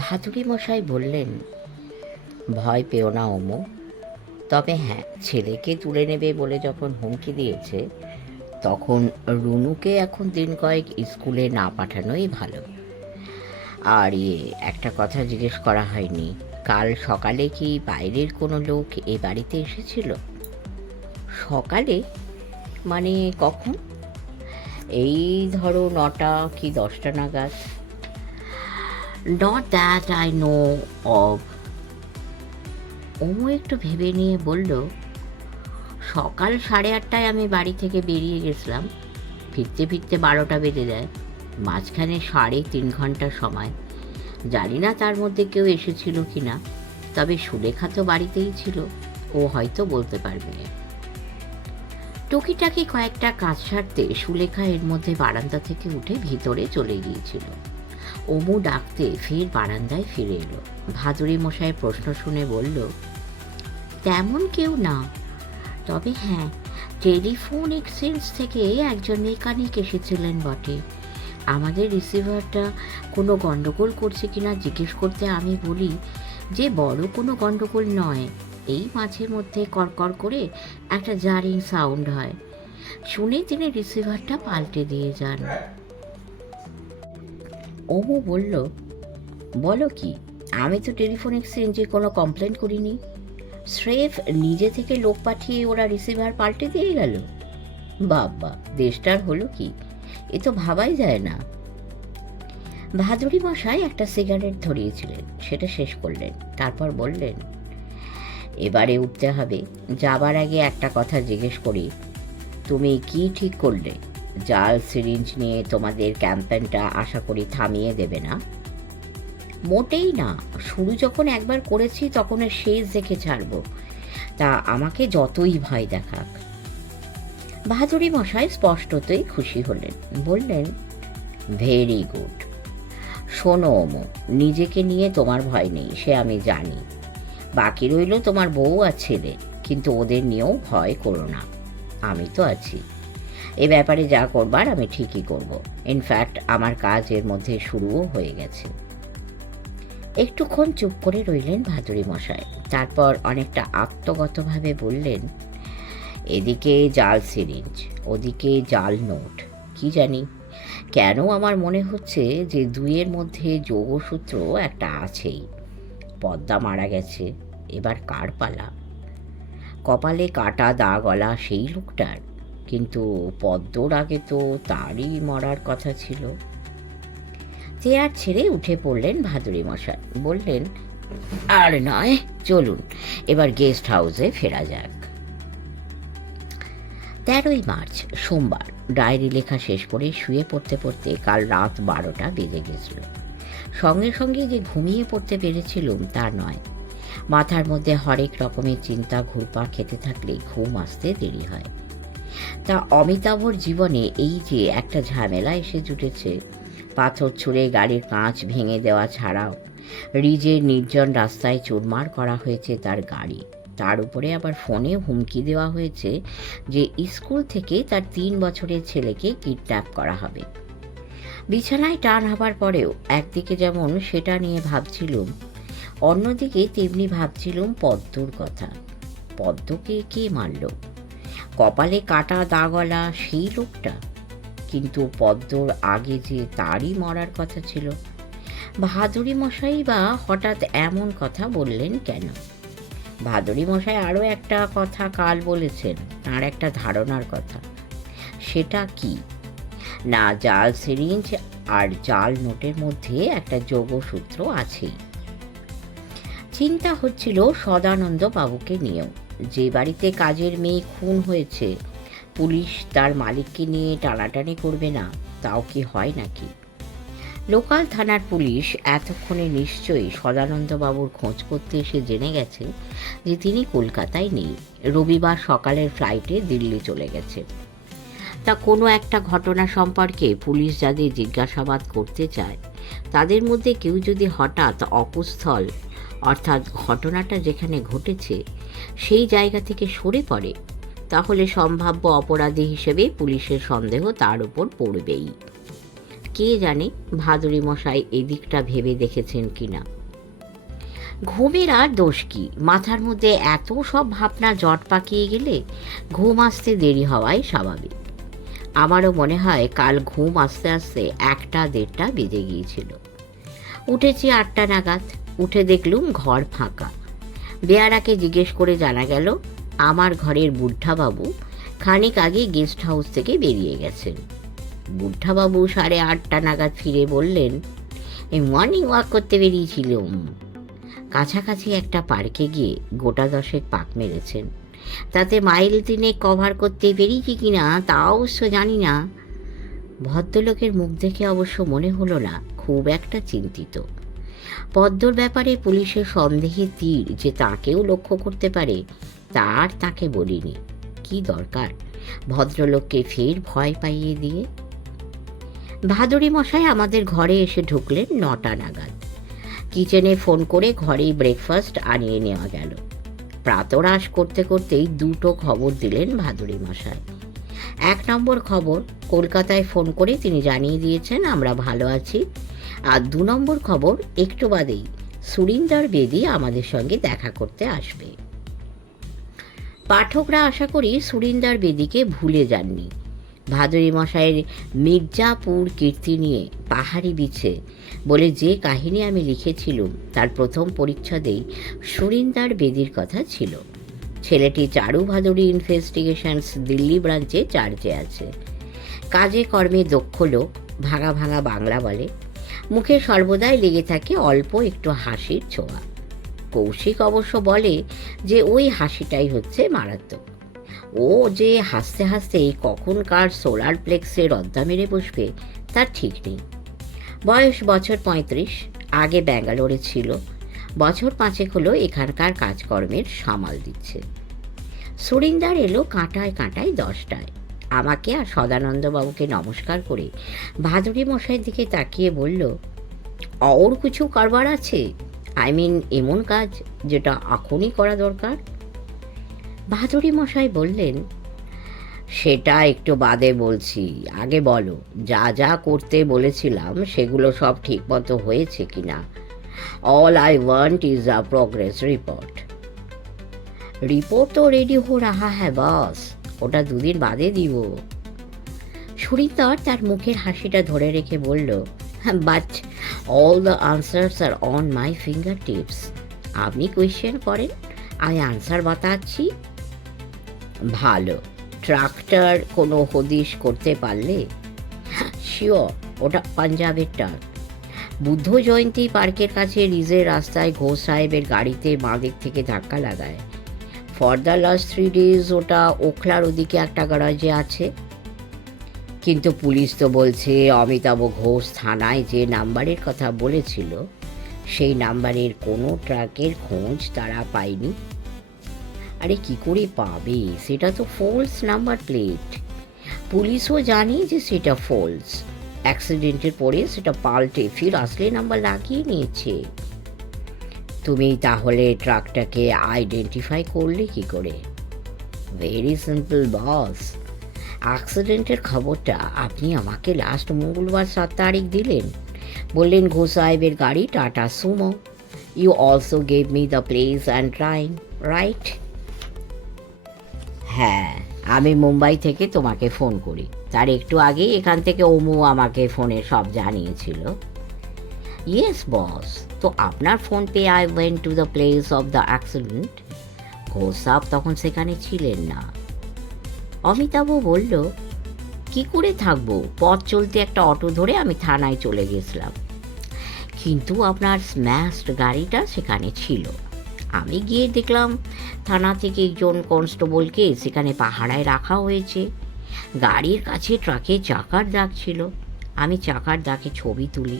ভাতুড়ি মশাই বললেন, ভয় পেও না ওমো, তবে হ্যাঁ, ছেলেকে তুলে নেবে বলে যখন হুমকি দিয়েছে, তখন রুনুকে এখন দিন কয়েক স্কুলে না পাঠানোই ভালো। আর একটা কথা জিজ্ঞেস করা হয়নি, কাল সকালে কি বাইরের কোনো লোক এ বাড়িতে এসেছিল? সকালে? মানে কখন? এই ধরো 9টা কি 10টা নাগাদ। Not that I know of. ওমো একটু ভেবে নিয়ে বলল, সকাল 8:30টায় আমি বাড়ি থেকে বেরিয়ে গেছিলাম, ফিরতে ফিরতে 12টা বেজে যায়। মাঝখানে 3.5 ঘন্টা সময়। জানি না তার মধ্যে কেউ এসেছিল কি না, তবে সুলেখা তো বাড়িতেই ছিল, ও হয়তো বলতে পারবে। টুকিটাকি কয়েকটা কাজ সারতে সুলেখা এর মধ্যে বারান্দা থেকে উঠে ভিতরে চলে গিয়েছিল। ওমু ডাকতে ফের বারান্দায় ফিরে এলো। ভাদুড়ি মশাই প্রশ্ন শুনে বলল, তেমন কেউ না, তবে হ্যাঁ, টেলিফোন এক্সচেঞ্জ থেকে একজন মেকানিক এসেছিলেন বটে। আমাদের রিসিভারটা কোনো গণ্ডগোল করছে কিনা জিজ্ঞেস করতে আমি বলি যে বড় কোনো গণ্ডগোল নয়, এই মাঝে মধ্যে কড়কড় করে একটা জারিং সাউন্ড হয়। শুনে তিনি রিসিভারটা পাল্টে দিয়ে যান। ওমো বলল, বলো কি? আমি তো টেলিফোন এক্সচেঞ্জে কোনো কমপ্লেন করিনি। স্রেফ নিজে থেকে লোক পাঠিয়ে ওরা রিসিভার পাল্টে দিয়ে গেল? বাবা, দেশটার হলো কি, এ তো ভাবাই যায় না। ভাদুড়ি মশাই একটা সিগারেট ধরিয়েছিলেন, সেটা শেষ করলেন, তারপর বললেন, এবারে উঠতে হবে। যাবার আগে একটা কথা জিজ্ঞেস করি, তুমি কি ঠিক করলে? জাল সিরিঞ্জ নিয়ে তোমাদের ক্যাম্পেনটা আশা করি থামিয়ে দেবে না? মোটেই না, শুরু যখন একবার করেছি তখন শেষ দেখে ছাড়বো, তা আমাকে যতই ভয় দেখাক। ভাদুড়ি মশাই স্পষ্টতই খুশি হলেন, বললেন, ভেরি গুড। শোনো ওমো, নিজেকে নিয়ে তোমার ভয় নেই, সে আমি জানি। বাকি রইল তোমার বউ আর ছেলে, কিন্তু ওদের নিয়েও ভয় করো না, আমি তো আছি। এ ব্যাপারে যা করবার আমি ঠিকই করব। ইনফ্যাক্ট আমার কাজ এর মধ্যে শুরুও হয়ে গেছে। একটুক্ষণ চুপ করে রইলেন ভাদুড়ি মশাই, তারপর অনেকটা আত্মগতভাবে বললেন, এদিকে জাল সিরিঞ্জ, ওদিকে জাল নোট, কি জানি কেন আমার মনে হচ্ছে যে দুইয়ের মধ্যে যোগসূত্র একটা আছেই। পদ্মা মারা গেছে, এবার কার পালা? কপালে কাটা দাগলা সেই লোকটার, কিন্তু পদ্মর আগে তো তারই মরার কথা ছিল। চেয়ার ছেড়ে উঠে পড়লেন ভাদুড়ি মশাই, বললেন, আর নয়, চলুন এবার গেস্ট হাউসে ফেরা যাক। 13ই মার্চ, সোমবার। ডায়েরি লেখা শেষ করে শুয়ে পড়তে পড়তে কাল রাত 12টা বেজে গেছিল। সঙ্গে সঙ্গে যে ঘুমিয়ে পড়তে পেরেছিলুম তা নয়, মাথার মধ্যে হরেক রকমের চিন্তা ঘুরপাক খেতে থাকলে ঘুম আসতে দেরি হয়। তা অমিতাভর জীবনে এই যে একটা ঝামেলা এসে জুটেছে, পাথর ছুঁড়ে গাড়ির কাঁচ ভেঙে দেওয়া ছাড়াও রিজের নির্জন রাস্তায় চুরমার করা হয়েছে তার গাড়ি, তার উপরে আবার ফোনে হুমকি দেওয়া হয়েছে যে স্কুল থেকে তার 3 বছরের ছেলেকে কিডন্যাপ করা হবে। বিছানায় টান হবার পরেও একদিকে যেমন সেটা নিয়ে ভাবছিলুম, অন্যদিকে তেমনি ভাবছিলুম পদ্মর কথা। পদ্মকে কে মারল? কপালে কাটা দাগলা সেই লোকটা, কিন্তু পদ্মর আগে যে তারই মরার কথা ছিল। ভাদুড়ি মশাই বা হঠাৎ এমন কথা বললেন কেন? ভাদুড়ি মশাই আরও একটা কথা কাল বলেছেন, তাঁর একটা ধারণার কথা। সেটা কি না, জাল সিরিঞ্জ আর জাল নোটের মধ্যে একটা যোগসূত্র আছেই। চিন্তা হচ্ছিল সদানন্দ বাবুকে নিয়েও। যে বাড়িতে কাজের মেয়ে খুন হয়েছে, পুলিশ তার মালিককে নিয়ে টানাটানি করবে না, তাও কি হয় নাকি? লোকাল থানার পুলিশ এতক্ষণে নিশ্চয়ই সদানন্দবাবুর খোঁজ করতে এসে জেনে গেছে যে তিনি কলকাতায় নেই, রবিবার সকালের ফ্লাইটে দিল্লি চলে গেছে। তা কোনো একটা ঘটনা সম্পর্কে পুলিশ যাদের জিজ্ঞাসাবাদ করতে চায়, তাদের মধ্যে কেউ যদি হঠাৎ অকুস্থল, অর্থাৎ ঘটনাটা যেখানে ঘটেছে সেই জায়গা থেকে সরে পড়ে, তাহলে সম্ভাব্য অপরাধী হিসেবে পুলিশের সন্দেহ তার উপর পড়বেই। কে জানে ভাদুরী মশাই এদিকটা ভেবে দেখেছেন কিনা। ঘুমের আর দোষ কি, মাথার মধ্যে এত সব ভাবনা জট পাকিয়ে গেলে ঘুম আসতে দেরি হওয়াই স্বাভাবিক। আমারও মনে হয় কাল ঘুম আসতে আসতে 1টা-1:30 বেজে গিয়েছিল। উঠেছি 8টা নাগাদ। উঠে দেখলুম ঘর ফাঁকা। বেয়ারাকে জিজ্ঞেস করে জানা গেল আমার ঘরের বুদ্ধা-বাবু খানিক আগে গেস্ট হাউস থেকে বেরিয়ে গেছেন। বুদ্ধা-বাবু 8:30 নাগাদ ফিরে বললেন, এই মর্নিং ওয়াক করতে বেরিয়েছিলুম। কাছাকাছি একটা পার্কে গিয়ে গোটা 10 পাক মেরেছেন। তাতে মাইল 3 কভার করতে পেরেছি কিনা তা অবশ্য জানি না। ভদ্রলোকের মুখ দেখে অবশ্য মনে হলো না খুব একটা চিন্তিত। পদ্মর ব্যাপারে পুলিশের সন্দেহের তীর যে তাকেও লক্ষ্য করতে পারে তার তাকে বলিনি। কি দরকার ভদ্রলোককে ফের ভয় পাইয়ে দিয়ে। ভাদুরী মশাই আমাদের ঘরে এসে ঢুকলেন 9টা নাগাদ। কিচেনে ফোন করে ঘরেই ব্রেকফাস্ট আনিয়ে নেওয়া গেল। প্রাতরাশ করতে করতেই 2টো খবর দিলেন ভাদুরী মশাই। 1 নম্বর খবর, কলকাতায় ফোন করে তিনি জানিয়ে দিয়েছেন আমরা ভালো আছি। আর 2 নম্বর খবর, একটু বাদেই সুরিন্দর বেদি আমাদের সঙ্গে দেখা করতে আসবে। পাঠকরা আশা করি সুরিন্দর বেদিকে ভুলে যাননি। ভাদুরী মশাইয়ের মির্জাপুর কীর্তি নিয়ে পাহাড়ি বিছে বলে যে কাহিনী আমি লিখেছিলুম তার প্রথম পরিচ্ছদেই সুরিন্দর বেদির কথা ছিল। ছেলেটি চারু ভাদুরী ইনভেস্টিগেশনস দিল্লি ব্রাঞ্চে চার্জে আছে। কাজে কর্মে দক্ষ লোক, ভাঙা ভাঙা বাংলা বলে। মুখে সর্বদাই লেগে থাকে অল্প একটু হাসির ছোঁয়া। কৌশিক অবশ্য বলে যে ওই হাসিটাই হচ্ছে মারাত্মক। ও যে হাসতে হাসতেই কখন কার সোলার প্লেক্সে রদ্দা মেরে বসবে তার ঠিক নেই। বয়স বছর 35, আগে ব্যাঙ্গালোরে ছিল, বছর 5 হলো এখানকার কাজকর্মের সামাল দিচ্ছে। সুরিন্দর এলো কাঁটায় কাঁটায় 10টায়। আমাকে আর সদানন্দবাবুকে নমস্কার করে ভাদুরী মশাইয়ের দিকে তাকিয়ে বলল, और কিছু কারবার আছে? আই মিন এমন কাজ যেটা এখনই করা দরকার? ভাদুরী মশাই বললেন, সেটা একটু বাদে বলছি, আগে বলো যা যা করতে বলেছিলাম সেগুলো সব ঠিক মতো হয়েছে কিনা। All I want is a progress report. Report তো রেডি হো রাহা হ্যাঁ বস, ওটা 2 দিন বাদে দিব। সুরিন্দর তার মুখের হাসিটা ধরে রেখে বলল, but all the answers are on my finger tips. আপনি কোয়েশ্চেন করেন, আমি আনসার বাতাচ্ছি। ভালো, ট্রাক্টর কোনো হদিশ করতে পারলে? শিওর, ওটা পাঞ্জাবের ট্রাক। বুদ্ধ জয়ন্তী পার্কের কাছে রিজের রাস্তায় ঘোষ সাহেবের গাড়িতে বাঁ দিক থেকে ধাক্কা লাগায়। ফর দ্য লাস্ট 3 days ওটা ওখলার ওদিকে একটা গ্যারাজে আছে। কিন্তু পুলিশ তো বলছে অমিতাভ ঘোষ থানায় যে নাম্বারের কথা বলেছিল সেই নাম্বারের কোনো ট্রাকের খোঁজ তারা পায়নি। আরে কি করে পাবে, সেটা তো ফলস নাম্বার প্লেট। পুলিশও জানে যে সেটা ফলস। অ্যাক্সিডেন্টের পরে সেটা পাল্টে ফির আসলে নাম্বার লাগিয়ে নিয়েছে। তুমি তাহলে ট্রাকটাকে আইডেন্টিফাই করলে কি করে? ভেরি সিম্পল বস। অ্যাক্সিডেন্টের খবরটা আপনি আমাকে লাস্ট মঙ্গলবার 7 তারিখ দিলেন। বললেন ঘোষ সাহেবের গাড়ি Tata Sumo. You also gave me the place and time, right? হ্যাঁ, আমি মুম্বাই থেকে তোমাকে ফোন করি, তার একটু আগে এখান থেকে ওমু আমাকে ফোনে সব জানিয়েছিল। ইয়েস বস, তো আপনার phone pay I went to the place of the accident. Ghosh সাহেব তখন সেখানে ছিলেন না। অমিতাভ বলল, কি করে থাকবো, পথ চলতে একটা অটো ধরে আমি থানায় চলে গেছিলাম। কিন্তু আপনার স্ম্যাশড গাড়িটা সেখানে ছিল। আমি গিয়ে দেখলাম থানা থেকে একজন কনস্টেবলকে সেখানে পাহারায় রাখা হয়েছে। গাড়ির কাছে ট্রাকে চাকার দাগ ছিল। আমি চাকার দাগে ছবি তুলি।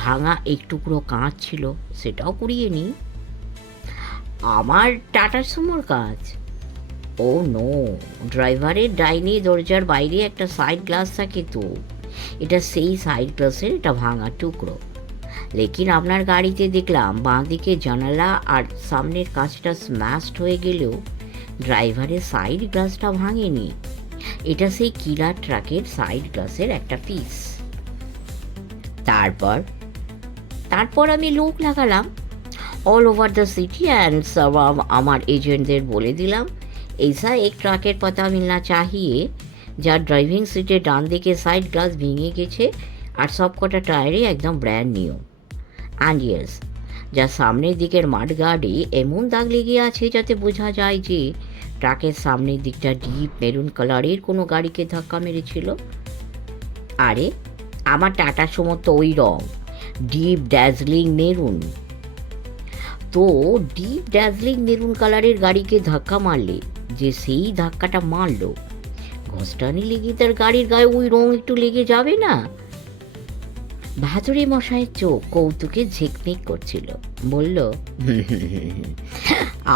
ভাঙা এক টুকরো কাঁচ ছিল, সেটাও কুড়িয়ে নিই। আমার টাটা সুমোর কাজ? ও নো, ড্রাইভারের ডাইনি দরজার বাইরে একটা সাইড গ্লাস থাকে তো, এটা সেই সাইড গ্লাসের এটা ভাঙা টুকরো। লেকিন আপনার গাড়িতে দেখলাম বাঁ দিকে জানালা আর সামনের কাঁচটা স্ম্যাশড হয়ে গেলেও ড্রাইভারের সাইড গ্লাসটা ভাঙেনি। এটা সেই কিলার ট্রাকের সাইড গ্লাসের একটা পিস। তারপর তারপর আমি লোক লাগালাম all over the city and সব আমার এজেন্টদের বলে দিলাম ऐसा एक ট্রাকের पता मिलना चाहिए যার ড্রাইভিং সিটের ডান দিকে সাইড গ্লাস ভেঙে গেছে আর সব কটা টায়ারই একদম ব্র্যান্ড নিউ অ্যান্ড ইয়েস যার সামনের দিকের মাঠগার্ডে এমন দাগ লেগে আছে যাতে বোঝা যায় যে ট্রাকের সামনের দিকটা ডিপ মেরুন কালারের কোনো গাড়িকে ধাক্কা মেরেছিল। আরে আমার টাটা সুমো তো ওই রং, ডিপ ড্যাজলিং মেরুন। তো ডিপ ড্যাজলিং মেরুন কালারের গাড়িকে ধাক্কা মারলে যে সেই ধাক্কাটা মারলো ঘষটানি লেগে তার গাড়ির গায়ে ওই রং একটু লেগে যাবে না? ভাদুরী মশাইয়ের চোখ কৌতুকে ঝিকমিক করছিল। বলল,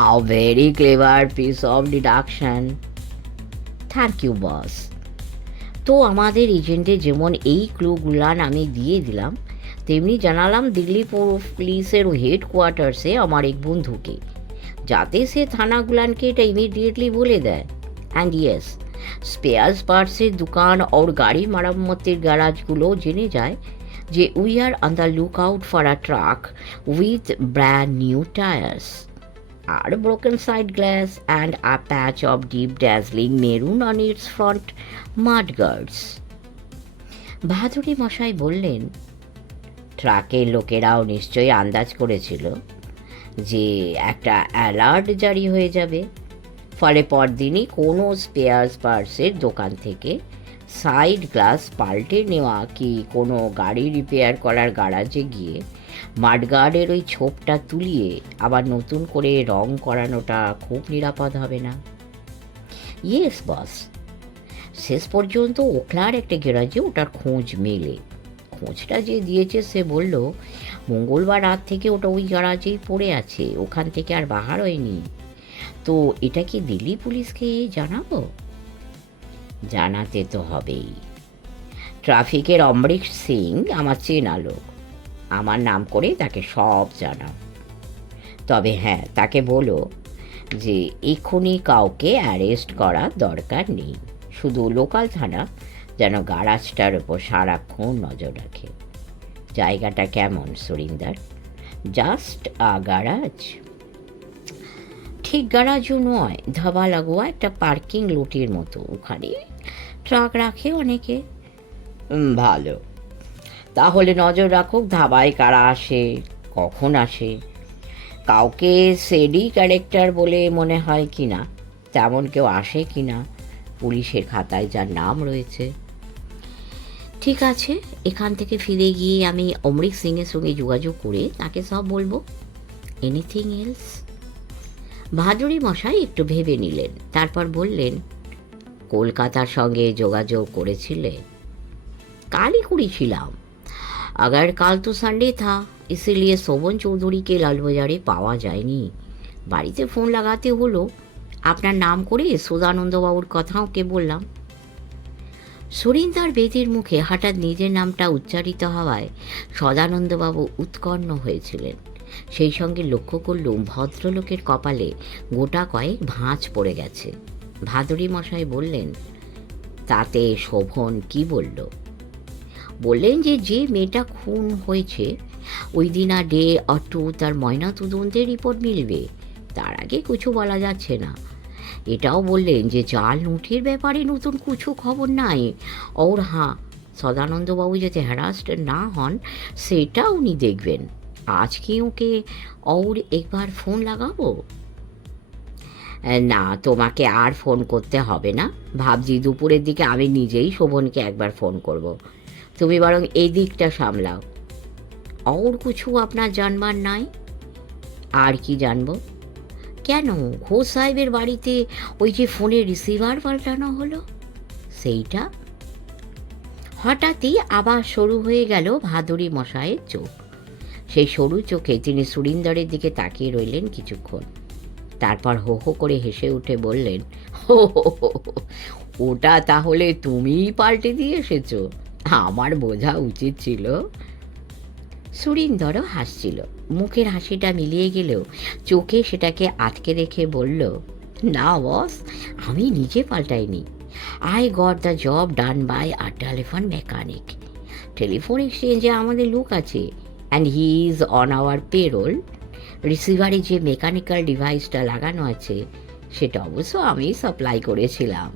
a very clever piece of deduction. Thank you boss. তো আমাদের এজেন্টে যেমন এই ক্লুগুলান আমি দিয়ে দিলাম, তেমনি জানালাম দিল্লি পুলিশের হেডকোয়ার্টার্সে আমার এক বন্ধুকে, যাতে সে থানাগুলানকে এটা ইমিডিয়েটলি বলে দেয়। অ্যান্ড ইয়েস, স্পেয়ার্স পার্টসের দোকান ওর গাড়ি মারামতের গ্যারাজগুলো জেনে যায় যে we are on the lookout for a truck with brand new tyres আর broken side glass and a patch of deep dazzling maroon on its front mudguards. Bhaduri মশাই বললেন, ট্রাকের লোকেরাও নিশ্চয়ই আন্দাজ করেছিল যে একটা অ্যালার্ট জারি হয়ে যাবে, ফলে পরদিনই কোনো স্পেয়ার্স পার্টসের দোকান থেকে সাইড গ্লাস পাল্টে নেওয়া কি কোনো গাড়ি রিপেয়ার করার গ্যারাজে গিয়ে মাডগার্ডের ওই ছোপটা তুলিয়ে আবার নতুন করে রং করানোটা খুব নিরাপদ হবে না। Yes boss. শেষ পর্যন্ত ওখলার একটা গ্যারাজে ওটার খোঁজ মেলে। খোঁজটা যে দিয়েছে সে বলল মঙ্গলবার রাত থেকে ওটা ওই গ্যারাজেই পড়ে আছে, ওখান থেকে আর বাহার হয়নি। তো এটা কি দিল্লি পুলিশকে জানাবো? জানাতে তো হবেই। ট্রাফিকের অমরিক সিং আমার চেনা লোক, আমার নাম করে তাকে সব জানাও। তবে হ্যাঁ, তাকে বলো যে এক্ষুনি কাউকে অ্যারেস্ট করার দরকার নেই, শুধু লোকাল থানা যেন গ্যারাজটার ওপর সারাক্ষণ নজর রাখে। জায়গাটা কেমন সুরিন্দার? জাস্ট আ গ্যারাজ? ঠিক গ্যারাজও নয়, ধাবা লাগোয়া একটা পার্কিং লটের মতো, ওখানে ট্রাক রাখে অনেকে। ভালো, তাহলে নজর রাখো ধাবায় কারা আসে, কখন আসে। কাউকে সেডি ক্যারেক্টার বলে মনে হয় কি না, তেমন কেউ আসে কি না পুলিশের খাতায় যার নাম রয়েছে। ঠিক আছে, এখান থেকে ফিরে গিয়ে আমি অমরিক সিংয়ের সঙ্গে যোগাযোগ করে তাকে সব বলবো। Anything else? ভাদুরী মশাই একটু ভেবে নিলেন, তারপর বললেন, কলকাতার সঙ্গে যোগাযোগ করেছিলে? কালই করেছিলাম। अगर কাল তো সানডে থা, ইসিলিয়ে শোভন চৌধুরীকে লালবাজারে পাওয়া যায়নি। বাড়িতে ফোন লাগাতে হলো। আপনার নাম করে সদানন্দবাবুর কথা ওকে বললাম। সুরিন্দার বেদির মুখে হঠাৎ নিজের নামটা উচ্চারিত হওয়ায় সদানন্দবাবু উৎকণ্ঠ হয়েছিলেন। সেই সঙ্গে লক্ষ্য করলুম ভদ্রলোকের কপালে গোটা কয়েক ভাঁজ পড়ে গেছে। ভাদুরী মশাই বললেন, তাতে শোভন কি বলল? বললেন যে যে মেয়েটা খুন হয়েছে ওই দিন আর ডে অটু তার ময়নাতদন্তের রিপোর্ট মিলবে, তার আগে কিছু বলা যাচ্ছে না। এটাও বললেন যে জাল নোটের ব্যাপারে নতুন কিছু খবর নাই। ওর হ্যাঁ, সদানন্দবাবু যাতে হ্যারাস্ট না হন সেটা উনি দেখবেন। আজকে ওকে ওর একবার ফোন লাগাবো? না, তোমাকে আর ফোন করতে হবে না। ভাবছি দুপুরের দিকে আমি নিজেই শোভনকে একবার ফোন করব। তুমি বরং এই দিকটা সামলাও। ওর কিছু আপনার জানবার নাই? আর কি জানবো? কেন, ঘোষ সাহেবের বাড়িতে ওই যে ফোনের রিসিভার পাল্টানো হলো সেইটা? হঠাৎই আবার শুরু হয়ে গেল ভাদুরী মশাইয়ের চোখ। সেই সরু চোখে তিনি সুরিন্দরের দিকে তাকিয়ে রইলেন কিছুক্ষণ, তারপর হো হো করে হেসে উঠে বললেন, হো হো হো, ওটা তাহলে তুমিই পাল্টে দিয়ে এসেছো? আমার বোঝা উচিত ছিল। সুরিন্দরও হাসছিল, মুখের হাসিটা মিলিয়ে গেলেও চোখে সেটাকে আটকে রেখে বলল, না বস, আমি নিজে পাল্টাইনি। I got the job done by a telephone mechanic. Telephone এক্সচেঞ্জে আমাদের লোক আছে, and he is on our payroll. রিসিভারে যে মেকানিক্যাল ডিভাইসটা লাগানো আছে সেটা অবশ্য আমি সাপ্লাই করেছিলাম।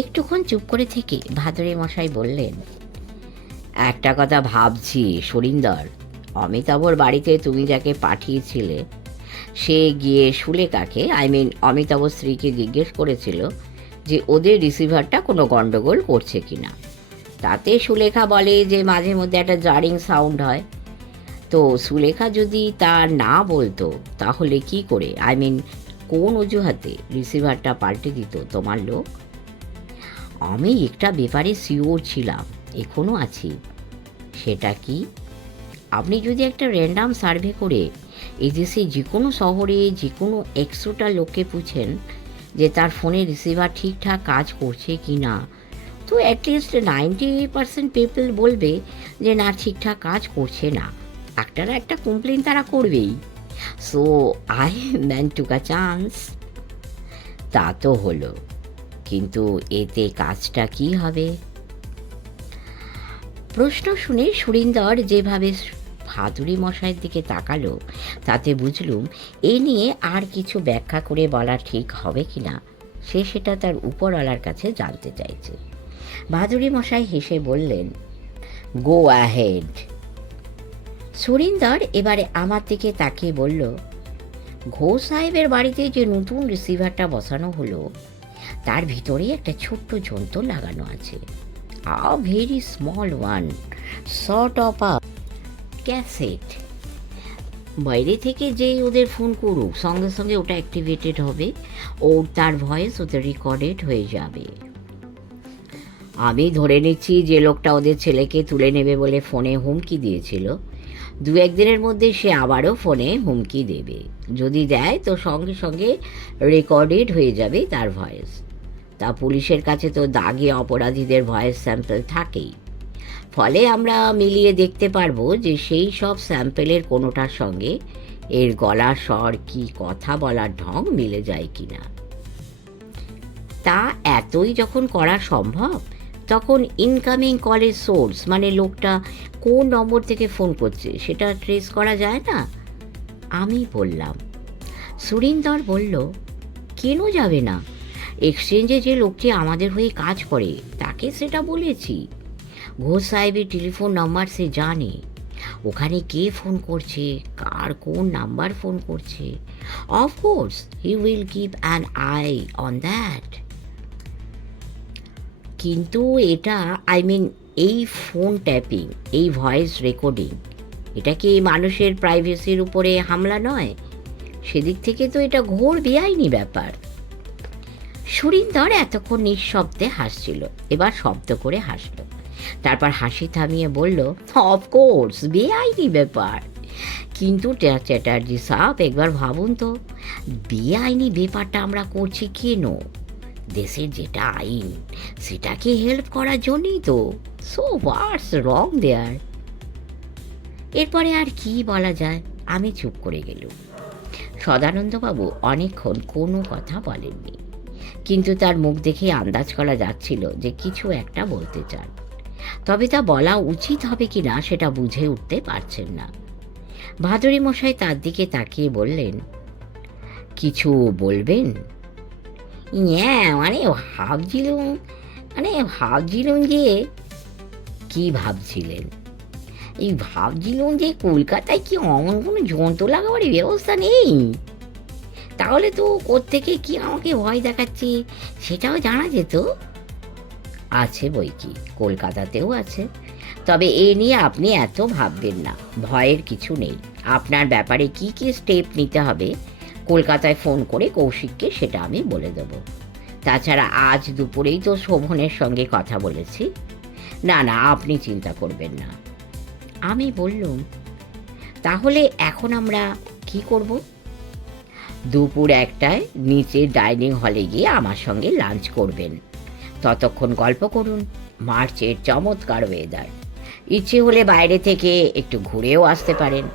একটুক্ষণ চুপ করে থেকে ভাদুরী মশাই বললেন, একটা কথা ভাবছি সুরিন্দর, অমিতাভর বাড়িতে তুমি যাকে পাঠিয়েছিলে সে গিয়ে সুলেখাকে, অমিতাভ স্ত্রীকে জিজ্ঞেস করেছিল যে ওদের রিসিভারটা কোনো গন্ডগোল করছে কিনা। তাতে সুলেখা বলে যে মাঝে মধ্যে একটা জারিং সাউন্ড হয়। তো সুলেখা যদি তা না বলতো তাহলে কি করে, কোন অজুহাতে রিসিভারটা পাল্টে দিত তোমার লোক? আমি একটা ব্যাপারে শিওর ছিলাম, এখনও আছি। সেটা কি? আপনি যদি একটা র্যান্ডাম সার্ভে করে এদেশে যে কোনো শহরে যে কোনো 100টা লোককে পুছেন যে তার ফোনে রিসিভার ঠিকঠাক কাজ করছে কি না, তো অ্যাটলিস্ট 90% পিপল বলবে যে না, ঠিকঠাক কাজ করছে না। একটা না একটা কমপ্লেন তারা করবেই। So I man took a chance. তা তো হলো, কিন্তু এতে কাজটা কি হবে? প্রশ্ন শুনে সুরিন্দর যেভাবে ভাদুরী মশাইয়ের দিকে তাকালো তাতে বুঝলুম এ নিয়ে আর কিছু ব্যাখ্যা করে বলা ঠিক হবে কিনা সে সেটা তার উপরওয়ালার কাছে জানতে চাইছে। ভাদুরী মশাই হেসে বললেন, গো অ্যাহেড। সুরিন্দর এবারে আমার দিকে তাকিয়ে বলল, ঘোষ সাহেবের বাড়িতে যে নতুন রিসিভারটা বসানো হলো তার ভিতরে একটা ছোট্ট যন্ত্র লাগানো আছে, a very small one, sort of a cassette. বাইরে থেকে যেই ওদের ফোন করুক সঙ্গে সঙ্গে ওটা অ্যাক্টিভেটেড হবে ও তার ভয়েস ওদের রেকর্ডেড হয়ে যাবে। আমি ধরে নিচ্ছি যে লোকটা ওদের ছেলেকে তুলে নেবে বলে ফোনে হুমকি দিয়েছিল, 2-1 দিনের মধ্যে সে আবারও ফোনে হুমকি দেবে। যদি দেয় তো সঙ্গে সঙ্গে রেকর্ডেড হয়ে যাবে তার ভয়েস। তা পুলিশের কাছে তো দাগি অপরাধীদের ভয়েস স্যাম্পল থাকেই, ফলে আমরা মিলিয়ে দেখতে পারবো যে সেই সব স্যাম্পেলের কোনোটার সঙ্গে এর গলার স্বর কি কথা বলার ঢং মিলে যায় কিনা। তা এতই যখন করা সম্ভব তখন ইনকামিং কলের সোর্স, লোকটা কোন নম্বর থেকে ফোন করছে সেটা ট্রেস করা যায় না? আমি বললাম। সুরিন্দর বলল, কেন যাবে না? এক্সচেঞ্জে যে লোকটি আমাদের হয়ে কাজ করে তাকে সেটা বলেছি। ঘোষ সাহেবের টেলিফোন নাম্বার সে জানে, ওখানে কে ফোন করছে, কার কোন নাম্বার ফোন করছে। Of course he will keep an I on that. কিন্তু এটা এই ফোন ট্যাপিং, এই ভয়েস রেকর্ডিং, এটা কি মানুষের প্রাইভেসির উপরে হামলা নয়? সেদিক থেকে তো এটা ঘোর বেআইনি ব্যাপার। সুরিন্দর এতক্ষণ নিঃশব্দে হাসছিল, এবার শব্দ করে হাসল। তারপর হাসি থামিয়ে বলল, অফকোর্স বেআইনি ব্যাপার, কিন্তু চ্যাটার্জি সাহেব একবার ভাবুন তো, বেআইনি ব্যাপারটা আমরা করছি কেন? দেশের যেটা আইন সেটাকে হেল্প করার জন্যই তো। সো হোয়াটস রং দেয়ার? এরপরে আর কি বলা যায়? আমি চুপ করে গেলুম। সদানন্দবাবু অনেকক্ষণ কোনো কথা বলেননি, কিন্তু তার মুখ দেখে আন্দাজ করা যাচ্ছিল যে কিছু একটা বলতে চান, তবে তা বলা উচিত হবে কিনা সেটা বুঝে উঠতে পারছেন না। ভাদুরী মশাই তার দিকে তাকিয়ে বললেন, কিছু বলবেন? হ্যাঁ, ভাবছিলুম যে। কি ভাবছিলেন? ভাবছিলুম যে কলকাতায় কি অমন কোনো যন্ত্র লাগাবার ব্যবস্থা নেই? তাহলে তো কোত্থেকে কি আমাকে ভয় দেখাচ্ছে সেটাও জানা যেত। আছে বই কি, কলকাতাতেও আছে, তবে এ নিয়ে আপনি এত ভাববেন না, ভয়ের কিছু নেই। আপনার ব্যাপারে কি কি স্টেপ নিতে হবে কলকাতায় ফোন করে কৌশিককে সেটা আমি বলে দেব। তাছাড়া আজ দুপুরেই তো শোভনের সঙ্গে কথা বলেছি। না না, আপনি চিন্তা করবেন না। আমি বললুম, তাহলে এখন আমরা কি করব? দুপুর 1টায় নিচে ডাইনিং হলে গিয়ে আমার সঙ্গে লাঞ্চ করবেন। ততক্ষণ গল্প করুন। মার্চের চমৎকার ওয়েদার, ইচ্ছে হলে বাইরে থেকে একটু ঘুরেও আসতে পারেন।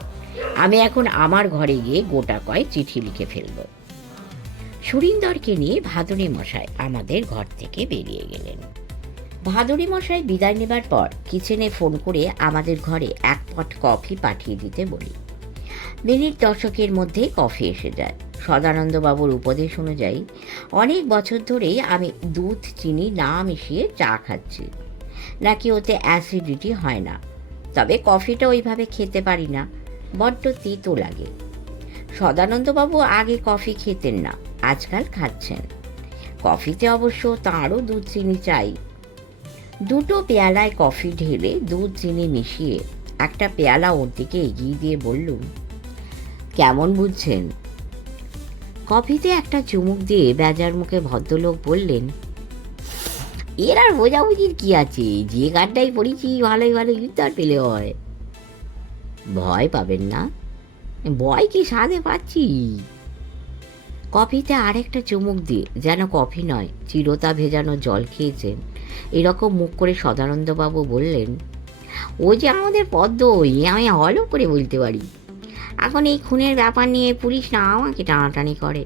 আমি এখন আমার ঘরে গিয়ে গোটা কয় চিঠি লিখে ফেলব। সুরিন্দরকে নিয়ে ভাদুরী মশাই আমাদের ঘর থেকে বেরিয়ে গেলেন। ভাদুরী মশাই বিদায় নেবার পর কিচেনে ফোন করে আমাদের ঘরে এক পট কফি পাঠিয়ে দিতে বলি। মিনিট 10 মধ্যেই কফি এসে যায়। সদানন্দবাবুর উপদেশ অনুযায়ী অনেক বছর ধরেই আমি দুধ চিনি না মিশিয়ে চা খাচ্ছি, নাকি ওতে অ্যাসিডিটি হয় না। তবে কফিটা ওইভাবে খেতে পারি না, বড্ড তিতো লাগে। সদানন্দবাবু আগে কফি খেতেন না, আজকাল খাচ্ছেন। কফিতে অবশ্য তাঁরও দুধ চিনি চাই। দুটো পেয়ালায় কফি ঢেলে দুধ চিনি মিশিয়ে একটা পেয়ালা ওর দিকে এগিয়ে দিয়ে বললুম, কেমন বুঝছেন? কফিতে একটা চুমুক দিয়ে বেজার মুখে ভদ্রলোক বললেন, এর আর বোঝাবুঝির কি আছে, যে গানটাই পড়েছি ভালোই ভালো উত্তর পেলে হয়। ভয় পাবেন না, ভয় কি স্বাদে পাচ্ছি। কফিতে আরেকটা চুমুক দিয়ে, যেন কফি নয় চিরতা ভেজানো জল খেয়েছেন এরকম মুখ করে সদানন্দবাবু বললেন, ও যে আমাদের পদ্ম, আমি হলো করে বলতে পারি। এখন এই খুনের ব্যাপার নিয়ে পুলিশ না আমাকে টানাটানি করে।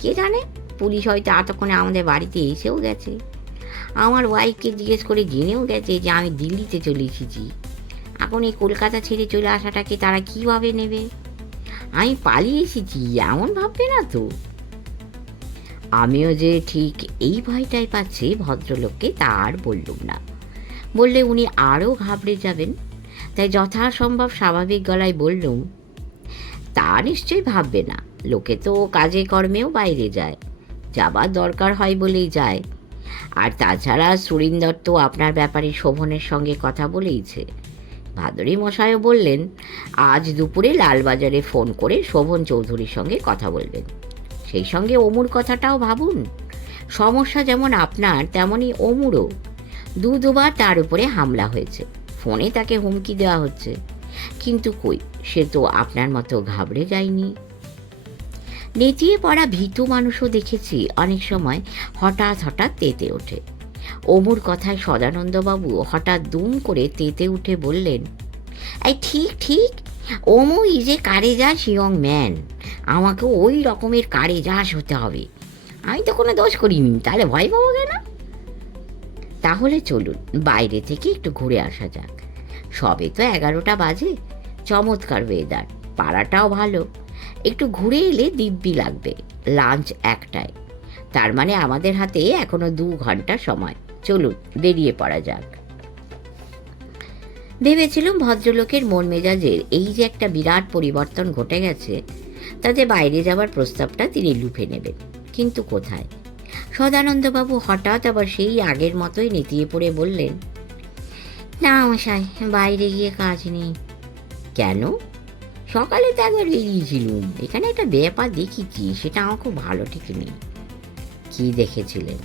কে জানে, পুলিশ হয়তো এতক্ষণে আমাদের বাড়িতে এসেও গেছে। আমার ওয়াইফকে জিজ্ঞেস করে জেনেও গেছে যে আমি দিল্লিতে চলে এসেছি। এখন এই কলকাতা ছেড়ে চলে আসাটাকে তারা কীভাবে নেবে? আমি পালিয়ে এসেছি এমন ভাববে না তো? আমিও যে ঠিক এই ভয়টাই পাচ্ছি ভদ্রলোককে তা আর বললুম না। বললে উনি আরও ঘাবড়ে যাবেন, তাই যথাসম্ভব স্বাভাবিক গলায় বললুম, তা নিশ্চয়ই ভাববে না, লোকে তো কাজে কর্মেও বাইরে যায়, যাবার দরকার হয় বলেই যায়। আর তাছাড়া সুরিন্দর তো আপনার ব্যাপারে শোভনের সঙ্গে কথা বলেইছে। ভাদুরী মশাইও বললেন আজ দুপুরে লালবাজারে ফোন করে শোভন চৌধুরীর সঙ্গে কথা বলবেন। সেই সঙ্গে অমুর কথাটাও ভাবুন। সমস্যা যেমন আপনার তেমনই অমুরও। দুবার তার উপরে হামলা হয়েছে, ফোনে তাকে হুমকি দেওয়া হচ্ছে, কিন্তু কই, সে তো আপনার মতো ঘাবড়ে যায়নি। নেতিয়ে পড়া ভীতু মানুষও দেখেছি অনেক সময় হঠাৎ হঠাৎ তেতে ওঠে। অমুর কথায় সদানন্দবাবু হঠাৎ দুম করে তেতে উঠে বললেন, এই ঠিক ঠিক, Amu is a courageous young man, আমাকে ওই রকমের কারেজাস হতে হবে। আমি তো কোনো দোষ করিনি, তাহলে ভয় পাবো কেন? তাহলে চলুন বাইরে থেকে একটু ঘুরে আসা যাক। সবে তো 11টা বাজে, চমৎকার ওয়েদার, পাড়াটাও ভালো। একটু ঘুরে এলে দিব্যি লাগবে। লাঞ্চ 1টায়, তার মানে আমাদের হাতে এখনো 2 ঘন্টা সময়। চলুন বেরিয়ে পড়া যাক। ভেবেছিলাম ভদ্রলোকের মন মেজাজের এই যে একটা বিরাট পরিবর্তন ঘটে গেছে, তাতে বাইরে যাবার প্রস্তাবটা তিনি লুফে নেবেন, কিন্তু কোথায়। সদানন্দবাবু হঠাৎ আবার সেই আগের মতোই নেতিয়ে পড়ে বললেন, না মশাই, বাইরে গিয়ে কাজ নেই। কেন? সকালে তো একবার বেরিয়েছিলুম, এখানে একটা ব্যাপার দেখেছি, সেটা আমার খুব ভালো ঠিক নেই। কি দেখেছিলেন?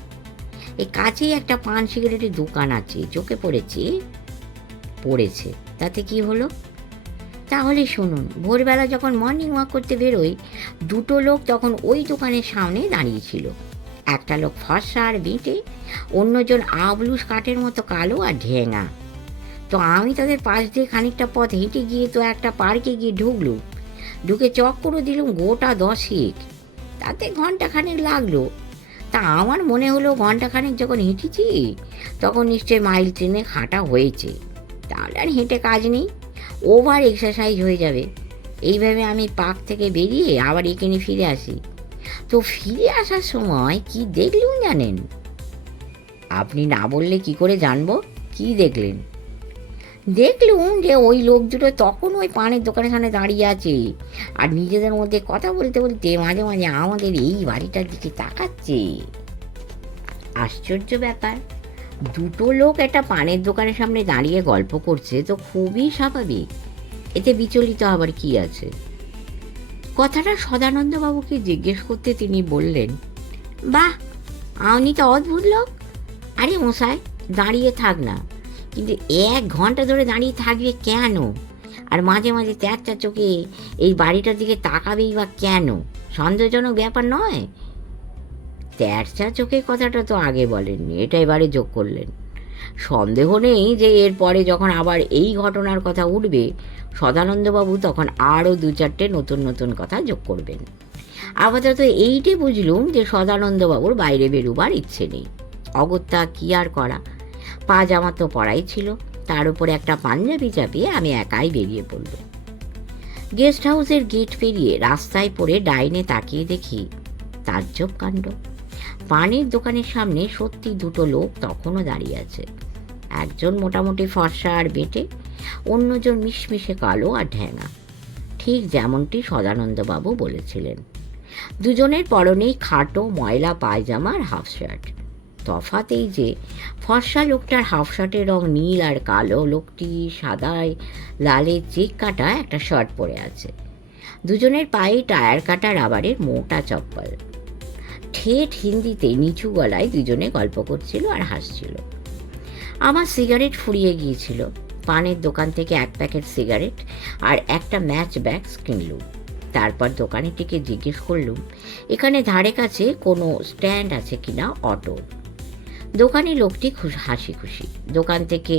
এই কাছেই একটা পান সিগারেটের দোকান আছে, চোখে পড়েছে। পড়েছে, তাতে কি হলো? তাহলে শুনুন, ভোরবেলা যখন মর্নিং ওয়াক করতে বেরোই, 2টো লোক তখন ওই দোকানের সামনে দাঁড়িয়েছিল। একটা লোক ফর্সা আর বেঁটে, অন্যজন আবলুস কাঠের মতো কালো আর ঢেঙা। তো আমি তাদের পাশ দিয়ে খানিকটা পথ হেঁটে গিয়ে তো একটা পার্কে গিয়ে ঢুকলুম। ঢুকে চক করে দিলুম গোটা 10 তাতে ঘন্টাখানেক লাগলো। তা আমার মনে হলো ঘন্টাখানেক যখন হেঁটেছি তখন নিশ্চয়ই মাইল ট্রেনে হাঁটা হয়েছে, তাহলে আর হেঁটে কাজ নেই, ওভার এক্সারসাইজ হয়ে যাবে। এইভাবে আমি পার্ক থেকে বেরিয়ে আবার এখানে ফিরে আসি। তো ফিরে আসার সময় কি দেখলুম জানেন? আপনি না বললে কি করে জানবো? কি দেখলেন? দেখলুম যে ওই লোক দুটো তখন ওই পানের দোকানের সামনে দাঁড়িয়ে আছে, আর নিজেদের মধ্যে কথা বলতে বলতে মাঝে মাঝে আমাদের এই বাড়িটার দিকে তাকাচ্ছে। আশ্চর্য ব্যাপার, 2টো লোক একটা পানের দোকানের সামনে দাঁড়িয়ে গল্প করছে তো খুবই স্বাভাবিক, এতে বিচলিত হবার কি আছে? কথাটা সদানন্দবাবুকে জিজ্ঞেস করতে তিনি বললেন, বাহ, আপনি তো অদ্ভুত লোক। আরে মশাই, দাঁড়িয়ে থাক না, কিন্তু 1 ঘন্টা ধরে দাঁড়িয়ে থাকবে কেন? আর মাঝে মাঝে ত্যাগটা চোখে এই বাড়িটার দিকে তাকাবেই বা কেন? সন্দেহজনক ব্যাপার নয়? ত্যাগটা চোখে কথাটা তো আগে বলেননি, এটা এবারে যোগ করলেন। সন্দেহ নেই যে এরপরে যখন আবার এই ঘটনার কথা উঠবে, সদানন্দবাবু তখন আরও 2-4টে নতুন নতুন কথা যোগ করবেন। আপাতত এইটে বুঝলুম যে সদানন্দবাবুর বাইরে বেরোবার ইচ্ছে নেই। অগত্যা কি আর করা, পাজামা তো পরাই ছিল, তার উপরে একটা পাঞ্জাবি চাপিয়ে আমি একাই বেরিয়ে পড়ল। গেস্ট হাউসের গেট পেরিয়ে রাস্তায় পড়ে ডাইনে তাকিয়ে দেখি তাজ্জব কাণ্ড। পানের দোকানের সামনে সত্যি দুটো লোক তখনও দাঁড়িয়ে আছে। একজন মোটামুটি ফর্সা আর বেটে, অন্যজন মিশমিশে কালো আর ঢ্যাঙা, ঠিক যেমনটি সদানন্দবাবু বলেছিলেন। দুজনের পরনেই খাটো ময়লা পায়জামা আর হাফ শার্ট। তফাৎ এই যে ফর্সা লোকটার হাফ শার্টের রং নীল আর কালো লোকটি সাদায় লালে চেক কাটা একটা শার্ট পরে আছে। দুজনের পায়ে টায়ার কাটা রাবারের মোটা চপ্পল। ঠেঠ হিন্দিতে নিচু গলায় দুজনে গল্প করছিল আর হাসছিল। আমার সিগারেট ফুরিয়ে গিয়েছিল। পানের দোকান থেকে এক প্যাকেট সিগারেট আর একটা ম্যাচ ব্যাগস কিনলুম। তারপর দোকানিটিকে জিজ্ঞেস করলুম এখানে ধারে কাছে কোনো স্ট্যান্ড আছে কিনা অটোর। দোকানি লোকটি হাসি খুশি দোকান থেকে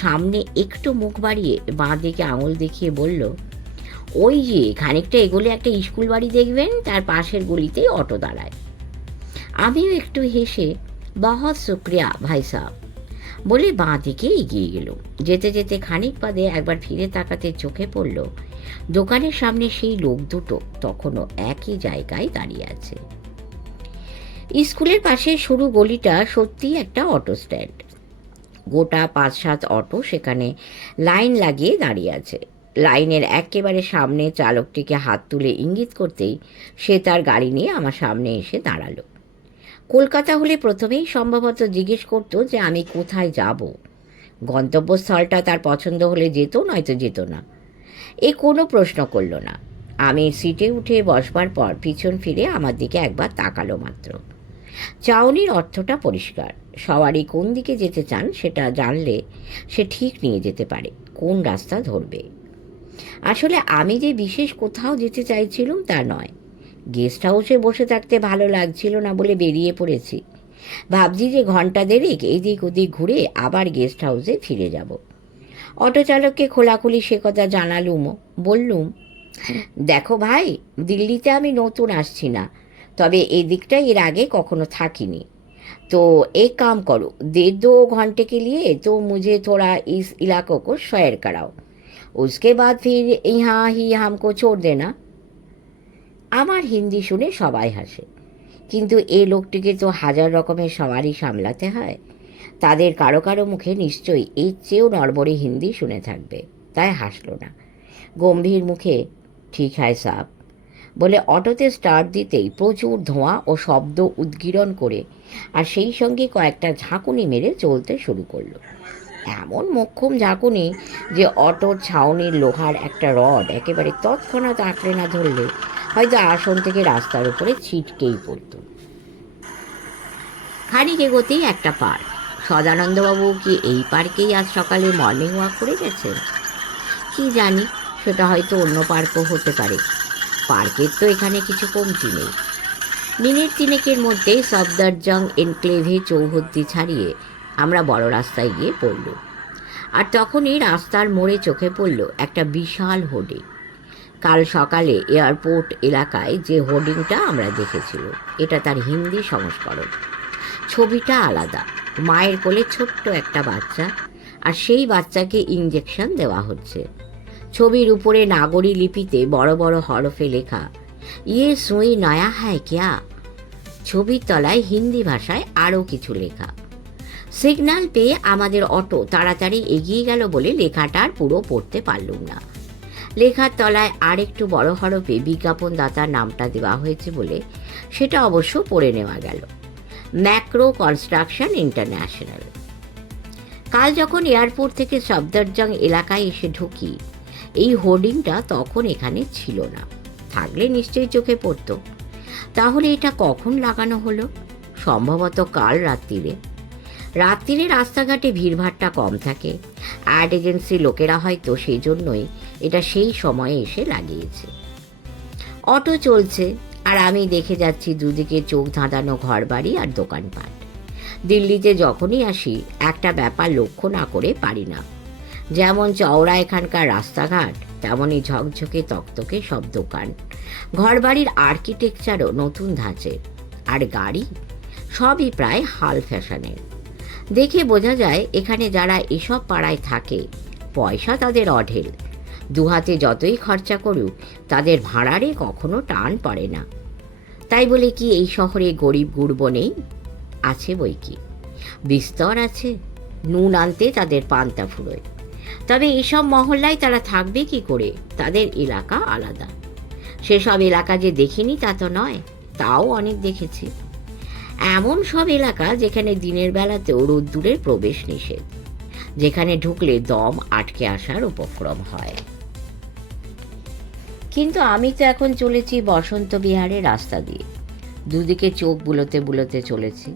সামনে একটু মুখ বাড়িয়ে বাঁ দিকে আঙুল দেখিয়ে বলল, ওই যে খানিকটা এগোলে একটা স্কুল বাড়ি দেখবেন, তার পাশের গলিতেই অটো দাঁড়ায়। আমিও একটু হেসে বহুত শুক্রিয়া ভাই সাহেব বলে বাঁ দিকে এগিয়ে গেল। যেতে যেতে খানিক বাদে একবার ফিরে তাকাতে চোখে পড়ল দোকানের সামনে সেই লোক দুটো তখনও একই জায়গায় দাঁড়িয়ে আছে। স্কুলের পাশে সরু গলিটা সত্যিই একটা অটো স্ট্যান্ড। গোটা 5-7 অটো সেখানে লাইন লাগিয়ে দাঁড়িয়ে আছে। লাইনের একেবারে সামনে চালকটিকে হাত তুলে ইঙ্গিত করতেই সে তার গাড়ি নিয়ে আমার সামনে এসে দাঁড়ালো। কলকাতা হলে প্রথমেই সম্ভবত জিজ্ঞেস করতো যে আমি কোথায় যাব। গন্তব্যস্থলটা তার পছন্দ হলে যেত, নয়তো যেত না। এ কোনো প্রশ্ন করল না। আমি সিটে উঠে বসবার পর পিছন ফিরে আমার দিকে একবার তাকালো মাত্র। চাউনির অর্থটা পরিষ্কার। সবারই কোন দিকে যেতে চান সেটা জানলে সে ঠিক নিয়ে যেতে পারে কোন রাস্তা ধরবে। আসলে আমি যে বিশেষ কোথাও যেতে চাইছিলাম তা নয়। গেস্ট হাউসে বসে থাকতে ভালো লাগছিল না বলে বেরিয়ে পড়েছি। ভাবছি যে ঘন্টা দেড়েক এদিক ওদিক ঘুরে আবার গেস্ট হাউসে ফিরে যাব। অটো চালককে খোলাখুলি সে কথা জানালুমও। বললুম, দেখো ভাই, দিল্লিতে আমি নতুন আসছি না, তবে এদিকটা এর আগে কখনো থাকিনি। तो एक काम करो, 1.5-2 घंटे के लिए तो मुझे थोड़ा इस इलाकों को सैर कराओ, उसके बाद फिर यहाँ ही हमको छोड़ देना। আমার হিন্দি শুনে সবাই হাসে, কিন্তু এই লোকটিকে তো হাজার রকমের সবারই সামলাতে হয়। তাদের কারো কারো মুখে নিশ্চয়ই এর চেয়েও নড়বড়ে হিন্দি শুনে থাকবে, তাই হাসলো না। গম্ভীর মুখে ঠিক হয় সাব বলে অটোতে স্টার্ট দিতেই প্রচুর ধোঁয়া ও শব্দ উদ্গীরণ করে আর সেই সঙ্গে কয়েকটা ঝাঁকুনি মেরে চলতে শুরু করলো। এমন মোক্ষম ঝাঁকুনি যে অটোর ছাউনির লোহার একটা রড একেবারে তৎক্ষণাৎ আঁকড়ে না ধরলে হয়তো আসন থেকে রাস্তার উপরে ছিটকেই পড়ত। খানিক এগোতেই একটা পার্ক। সদানন্দবাবু কি এই পার্কেই আজ সকালে মর্নিং ওয়াক করে গেছেন? কি জানি, সেটা হয়তো অন্য পার্কও হতে পারে। পার্কের তো এখানে কিছু কমতি নেই। মিনিট 3 মধ্যেই সফদরজং এনক্লেভে চৌহদ্দি ছাড়িয়ে আমরা বড় রাস্তায় গিয়ে পড়ল। আর তখনই রাস্তার মোড়ে চোখে পড়ল একটা বিশাল হোর্ডিং। কাল সকালে এয়ারপোর্ট এলাকায় যে হোর্ডিংটা আমরা দেখেছিল, এটা তার হিন্দি সংস্করণ। ছবিটা আলাদা। মায়ের কোলে ছোট্ট একটা বাচ্চা, আর সেই বাচ্চাকে ইঞ্জেকশন দেওয়া হচ্ছে। ছবির উপরে নাগরী লিপিতে বড় বড় হরফে লেখা, ইয়ে সুই নয়া হ্যায় ক্যা। ছবির তলায় হিন্দি ভাষায় আরও কিছু লেখা। সিগন্যাল পেয়ে আমাদের অটো তাড়াতাড়ি এগিয়ে গেল বলে লেখাটার পুরো পড়তে পারলুম না। লেখার তলায় আর একটু বড় হরফে বিজ্ঞাপনদাতার নামটা দেওয়া হয়েছে বলে সেটা অবশ্য পড়ে নেওয়া গেল, ম্যাক্রো কনস্ট্রাকশন ইন্টারন্যাশনাল। কাল যখন এয়ারপোর্ট থেকে সফদরজং এলাকায় এসে ঢুকি, এই হোর্ডিংটা তখন এখানে ছিল না। থাকলে নিশ্চয়ই চোখে পড়ত। তাহলে এটা কখন লাগানো হলো? সম্ভবত কাল রাত্রিরে। রাত্রিরে রাস্তাঘাটে ভিড়ভাড়টা কম থাকে। অ্যাড এজেন্সি লোকেরা হয়তো সেই জন্যই এটা সেই সময়ে এসে লাগিয়েছে। অটো চলছে আর আমি দেখে যাচ্ছি দুদিকে চোখ ধাঁধানো ঘরবাড়ি আর দোকানপাট। দিল্লিতে যখনই আসি একটা ব্যাপার লক্ষ্য না করে পারি না। যেমন চওড়া এখানকার রাস্তাঘাট, তেমনই ঝকঝকে তকতকে সব দোকান। ঘরবাড়ির আর্কিটেকচারও নতুন ধাঁচের, আর গাড়ি সবই প্রায় হাল ফ্যাশনের। দেখে বোঝা যায় এখানে যারা এসব পাড়ায় থাকে পয়সা তাদের অঢেল। দুহাতে যতই খরচা করুক তাদের ভাড়ারে কখনো টান পড়ে না। তাই বলে কি এই শহরে গরিব গুড়ব নেই? আছে বই কি, বিস্তর আছে। নুন আনতে তাদের পান্তা ফুরোয়। তবে এসব মহল্লায় তারা থাকবে কি করে? তাদের এলাকা আলাদা। সেসব এলাকা যে দেখিনি তা তো নয়, তাও অনেক দেখেছি। এমন সব এলাকা যেখানে দিনের বেলাতেও রোদ্দুরের প্রবেশ নিষেধ, যেখানে ঢুকলে দম আটকে আসার উপক্রম হয়। কিন্তু আমি তো এখন চলেছি বসন্ত বিহারের রাস্তা দিয়ে, দুদিকে চোখ বুলোতে বুলোতে চলেছি।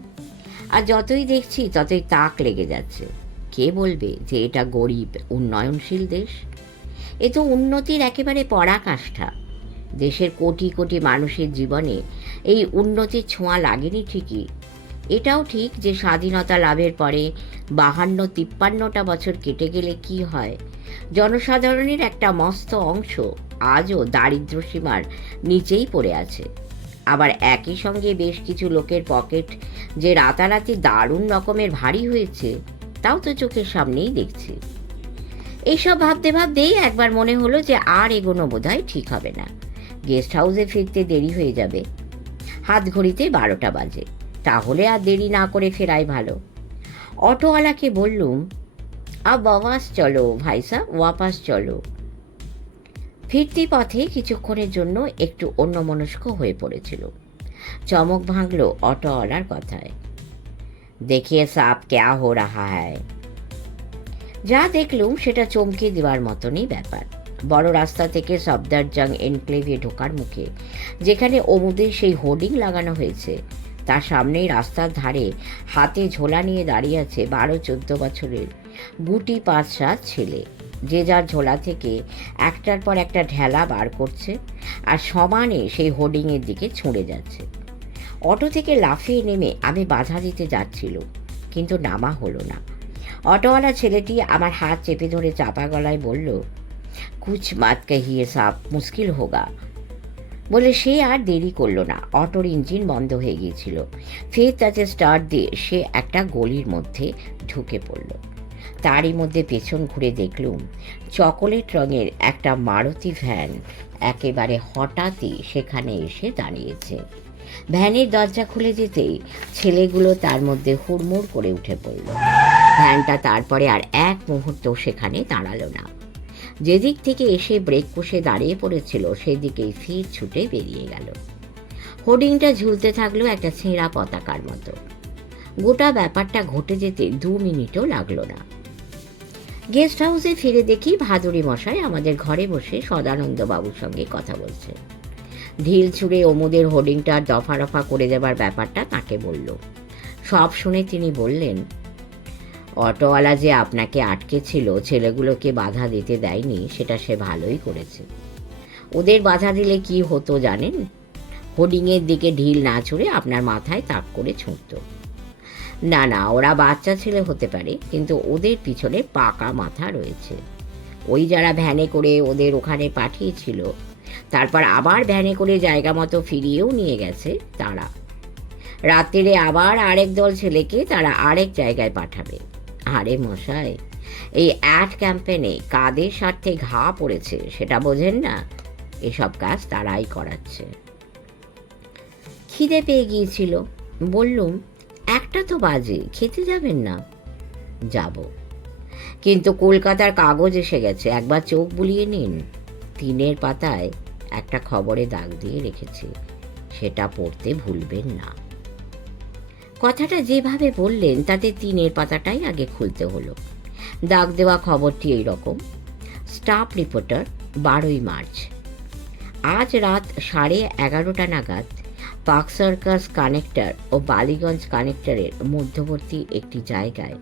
আর যতই দেখছি ততই তাক লেগে যাচ্ছে। কে বলবে যে এটা গরিব উন্নয়নশীল দেশ? এ তো উন্নতির একেবারে পরাকাষ্ঠা। দেশের কোটি কোটি মানুষের জীবনে এই উন্নতির ছোঁয়া লাগেনি ঠিকই। এটাও ঠিক যে স্বাধীনতা লাভের পরে 52-53টা বছর কেটে গেলে কি হয়, জনসাধারণের একটা মস্ত অংশ আজও দারিদ্র্য সীমার নিচেই পড়ে আছে। আবার একই সঙ্গে বেশ কিছু লোকের পকেট যে রাতারাতি দারুণ রকমের ভারী হয়েছে, তাও তো চোখের সামনেই দেখছি। এইসব ভাবতে ভাবতেই একবার মনে হলো যে আর এগোনো বোধহয় ঠিক হবে না। গেস্ট হাউসে ফিরতে দেরি হয়ে যাবে। হাত ঘড়িতে 12টা বাজে। তাহলে আর দেরি না করে ফেরাই ভালো। অটোওয়ালাকে বললুম, আব ওয়াপাস চলো ভাই সাহেব, ওয়াপাস চলো। ফিরতি পথে কিছুক্ষণের জন্য একটু অন্যমনস্ক হয়ে পড়েছিল। চমক ভাঙল অটোওয়ালার কথায়। দেখিয়ে সাব ক্যা হো রাহা হ্যায়। যা দেখলুম সেটা চমকে দেওয়ার মতনই ব্যাপার। বড় রাস্তা থেকে সফদরজং এনক্লেভে ঢোকার মুখে যেখানে অমুদের সেই হোর্ডিং লাগানো হয়েছে, তার সামনেই রাস্তার ধারে হাতে ঝোলা নিয়ে দাঁড়িয়ে আছে 12-14 বছরের গুটি 5-7 ছেলে। যে যার ঝোলা থেকে একটার পর একটা ঢেলা বার করছে আর সমানে সেই হোর্ডিংয়ের দিকে ছুঁড়ে যাচ্ছে। অটো থেকে লাফিয়ে নেমে আমি বাধা দিতে যাচ্ছিল, কিন্তু নামা হলো না। অটোওয়ালা ছেলেটি আমার হাত চেপে ধরে চাপা গলায় বলল, কুছ মাত কহিয়ে সাব, মুশকিল হোগা। বলে সে আর দেরি করলো না। অটোর ইঞ্জিন বন্ধ হয়ে গিয়েছিল। ফের তাতে স্টার্ট দিয়ে সে একটা গলির মধ্যে ঢুকে পড়ল। তারই মধ্যে পেছন ঘুরে দেখলুম চকোলেট রঙের একটা মারুতি ভ্যান একেবারে হঠাৎই সেখানে এসে দাঁড়িয়েছে। ভ্যানের দরজা খুলে যেতেই ছেলেগুলো তার মধ্যে হুড়মুড় করে উঠে পড়ল। ভ্যানটা তারপরে আর এক মুহূর্ত সেখানে দাঁড়ালো না। যেদিক থেকে এসে ব্রেক কষে দাঁড়িয়ে পড়েছিল সেদিকেই ফির ছুটে বেরিয়ে গেল। হোর্ডিংটা ঝুলতে থাকলো একটা ছেঁড়া পতাকার মতো। গোটা ব্যাপারটা ঘটে যেতে 2 মিনিটও লাগলো না। গেস্ট হাউসে ফিরে দেখি ভাদুড়ি মশাই আমাদের ঘরে বসে সদানন্দ বাবুর সঙ্গে কথা বলছে। ঢিল ছুঁড়ে অমুদের হোর্ডিংটা দফা রফা করে দেবার ব্যাপারটা তাকে বলল। সব শুনে তিনি বললেন, অটোওয়ালা যে আপনাকে আটকে ছিল, ছেলেগুলোকে বাধা দিতে দেয়নি, সেটা সে ভালোই করেছে। ওদের বাধা দিলে কি হতো জানেন? হোর্ডিংয়ের দিকে ঢিল না ছুঁড়ে আপনার মাথায় তাক করে ছুঁড়ত। না না, ওরা বাচ্চা ছেলে হতে পারে, কিন্তু ওদের পিছনে পাকা মাথা রয়েছে। ওই যারা ভ্যানে করে ওদের ওখানে পাঠিয়েছিল, তারপর আবার ভ্যানে করে জায়গা মতো ফিরিয়েও নিয়ে গেছে তারা। রাত্রিরে আবার আরেক দল ছেলেকে তারা আরেক জায়গায় পাঠাবে। আরে মশাই, এই অ্যাড ক্যাম্পেনে কাদের স্বার্থে ঘা পড়েছে সেটা বোঝেন না? এসব কাজ তারাই করাচ্ছে। খিদে পেয়ে গিয়েছিল। বললুম, 1টা তো বাজে, খেতে যাবেন না? যাব, কিন্তু কলকাতার কাগজ এসে গেছে, একবার চোখ বুলিয়ে নিন। 3 পাতায় একটা খবরে দাগ দিয়ে রেখেছে, সেটা পড়তে ভুলবেন না। কথাটা যেভাবে বললেন তাতে 3 পাতাটাই আগে খুলতে হলো। দাগ দেওয়া খবরটি এইরকম: স্টাফ রিপোর্টার, 12ই মার্চ। আজ রাত 11:30 নাগাদ পার্ক সার্কাস কানেক্টর ও বালিগঞ্জ কানেক্টরের মধ্যবর্তী একটি জায়গায়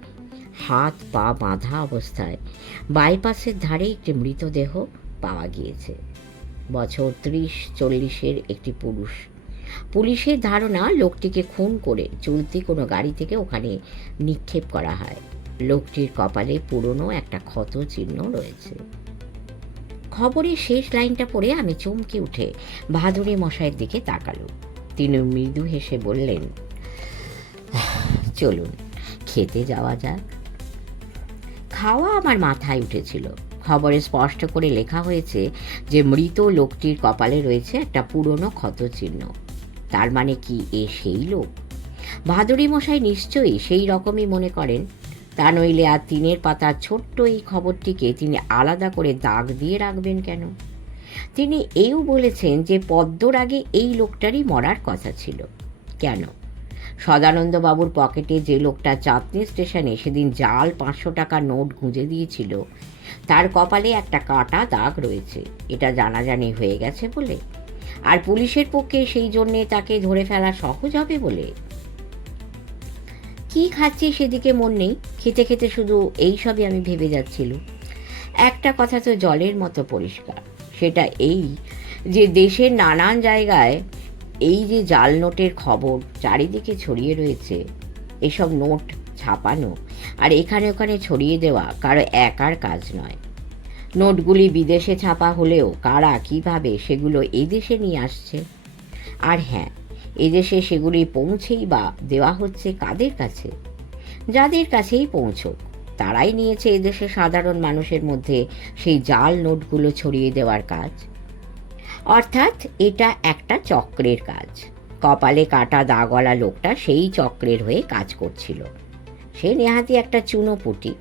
হাত পা বাঁধা অবস্থায় বাইপাসের ধারে একটি মৃতদেহ পাওয়া গিয়েছে। বছর 30-40-এর একটি পুরুষ। পুলিশের ধারণা লোকটিকে খুন করে চলতি কোনো গাড়ি থেকে ওখানে নিক্ষেপ করা হয়। লোকটির কপালে পুরনো একটা ক্ষত চিহ্ন রয়েছে। খবরের শেষ লাইনটা পড়ে আমি চমকে উঠে ভাদুড়ি মশাইয়ের দিকে তাকালো। তিনি মৃদু হেসে বললেন, চলুন, খেতে যাওয়া যাক। খাওয়া আমার মাথায় উঠেছিল। খবরে স্পষ্ট করে লেখা হয়েছে যে মৃত লোকটির কপালে রয়েছে একটা পুরনো ক্ষতচিহ্ন। তার মানে কি এ সেই লোক? ভাদুড়ি মশাই নিশ্চয়ই সেই রকমই মনে করেন। তা নইলে আর তিনের পাতার ছোট্ট এই খবরটিকে তিনি আলাদা করে দাগ দিয়ে রাখবেন কেন? তিনি এও বলেছেন যে পদ্মর আগে এই লোকটারই মরার কথা ছিল। কেন? সদানন্দবাবুর পকেটে যে লোকটা চাঁদনি স্টেশনে সেদিন জাল 500 টাকার নোট গুঁজে দিয়েছিল, তার কপালে একটা কাটা দাগ রয়েছে, এটা জানাজানি হয়ে গেছে বলে? আর পুলিশের পক্ষে সেই জন্যে তাকে ধরে ফেলা সহজ হবে বলে? কি খাচ্ছি সেদিকে মন নেই। খেতে খেতে শুধু এইসবই আমি ভেবে যাচ্ছিল। একটা কথা তো জলের মতো পরিষ্কার, সেটা এই যে দেশের নানান জায়গায় এই যে জাল নোটের খবর চারিদিকে ছড়িয়ে রয়েছে, এসব নোট ছাপানো আর এখানে ওখানে ছড়িয়ে দেওয়া কারো একার কাজ নয়। নোটগুলি বিদেশে ছাপা হলেও কারা কিভাবে সেগুলো এদেশে নিয়ে আসছে, আর হ্যাঁ, এদেশে সেগুলি পৌঁছেই বা দেওয়া হচ্ছে কাদের কাছে? যাদের কাছেই পৌঁছক, তারাই নিয়েছে এদেশে সাধারণ মানুষের মধ্যে সেই জাল নোটগুলো ছড়িয়ে দেওয়ার কাজ। অর্থাৎ এটা একটা চক্রের কাজ। কপালে কাটা দাগওয়ালা লোকটা সেই চক্রের হয়ে কাজ করছিল। সে নেহাতি একটা চুনোপুটি,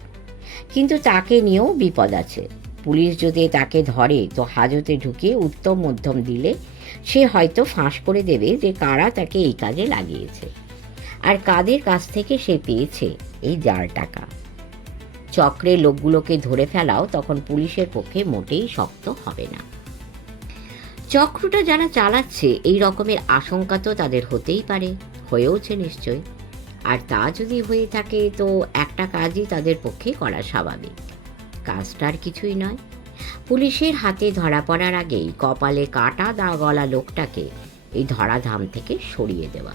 কিন্তু তাকে নিয়েও বিপদ আছে। পুলিশ যদি তাকে ধরে তো হাজতে ঢুকিয়ে উত্তম মধ্যম দিলে সে হয়তো ফাঁস করে দেবে যে কারা তাকে এই কাজে লাগিয়েছে আর কাদের কাছ থেকে সে পেয়েছে এই জাল টাকা। চক্রের লোকগুলোকে ধরে ফেলাও তখন পুলিশের পক্ষে মোটেই শক্ত হবে না। চক্রটা যারা চালাচ্ছে এই রকমের আশঙ্কা তো তাদের হতেই পারে, হয়েওছে নিশ্চয়। আর তা যদি হয়ে থাকে তো একটা কাজই তাদের পক্ষে করা স্বাভাবিক। কাজটা আর কিছুই নয়, পুলিশের হাতে ধরা পড়ার আগেই কপালে কাটা দাগওয়ালা লোকটাকে এই ধরাধাম থেকে সরিয়ে দেওয়া,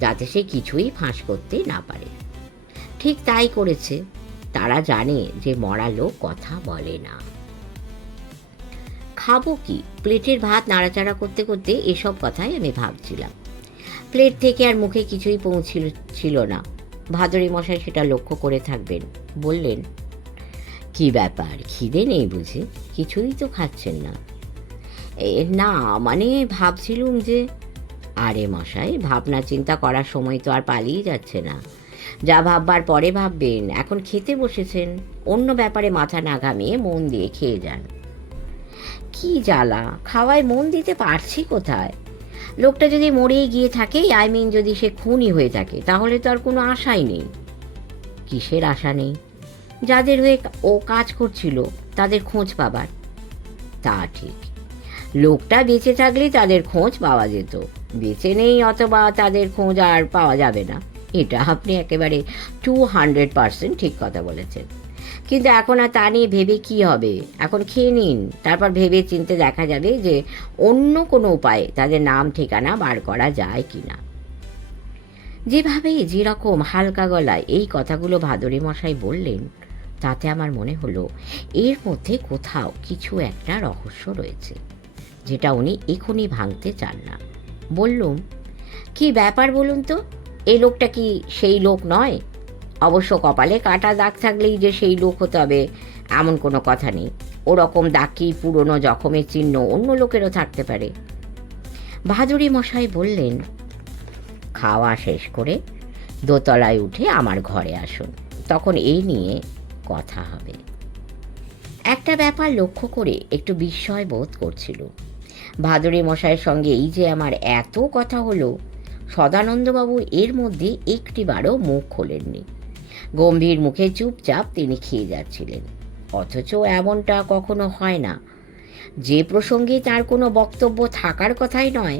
যাতে সে কিছুই ফাঁস করতে না পারে। ঠিক তাই করেছে। তারা জানে যে মরা লোক কথা বলে না। খাবো কি? প্লেটের ভাত নাড়াচাড়া করতে করতে এসব কথাই আমি ভাবছিলাম। প্লেট থেকে আর মুখে কিছুই পৌঁছিল না। ভাদুড়ি মশাই সেটা লক্ষ্য করে থাকবেন। বললেন, কি ব্যাপার, খিদে নেই বুঝি? কিছুই তো খাচ্ছেন না। না, মানে ভাবছিলুম যে। আরে মশাই, ভাবনা চিন্তা করার সময় তো আর পালিয়ে যাচ্ছে না। যা ভাববার পরে ভাববেন, এখন খেতে বসেছেন, অন্য ব্যাপারে মাথা না ঘামিয়ে মন দিয়ে খেয়ে যান। কি জ্বালা, খাওয়ায় মন দিতে পারছি কোথায়? লোকটা যদি মরেই গিয়ে থাকে, যদি সে খুনই হয়ে থাকে, তাহলে তো আর কোনো আশাই নেই। কিসের আশা নেই? যাদের হয়ে ও কাজ করছিল তাদের খোঁজ পাবার। তা ঠিক, লোকটা বেঁচে থাকলে তাদের খোঁজ পাওয়া যেত, বেঁচে নেই অথবা তাদের খোঁজ আর পাওয়া যাবে না। এটা আপনি একেবারে 200% ঠিক কথা বলেছেন। কিন্তু এখন আর তা নিয়ে ভেবে কি হবে? এখন খেয়ে নিন, তারপর ভেবে চিনতে দেখা যাবে যে অন্য কোনো উপায়ে তাদের নাম ঠিকানা বার করা যায় কিনা। যেভাবে যেরকম হালকা গলায় এই কথাগুলো ভাদুড়ি মশাই বললেন, তাতে আমার মনে হলো এর মধ্যে কোথাও কিছু একটা রহস্য রয়েছে, যেটা উনি এখনই ভাঙতে চান না। বললুম, কি ব্যাপার বলুন তো? এই লোকটা কি সেই লোক নয়? অবশ্য কপালে কাটা দাগ থাকলেই যে সেই লোক হতে হবে এমন কোনো কথা নেই। ওরকম দাগ কি পুরনো জখমের চিহ্ন অন্য লোকেরও থাকতে পারে? ভাদুড়ি মশাই বললেন, খাওয়া শেষ করে দোতলায় উঠে আমার ঘরে আসুন, তখন এই নিয়ে কথা হবে। একটা ব্যাপার লক্ষ্য করে একটু বিস্ময় বোধ করছিল। ভাদুড়ি মশাইয়ের সঙ্গে এই যে আমার এত কথা হলো, সদানন্দবাবু এর মধ্যে একটিবারও মুখ খোলেননি। গম্ভীর মুখে চুপচাপ তিনি খেয়ে যাচ্ছিলেন। অথচ এমনটা কখনো হয় না। যে প্রসঙ্গে তার কোনো বক্তব্য থাকার কথাই নয়,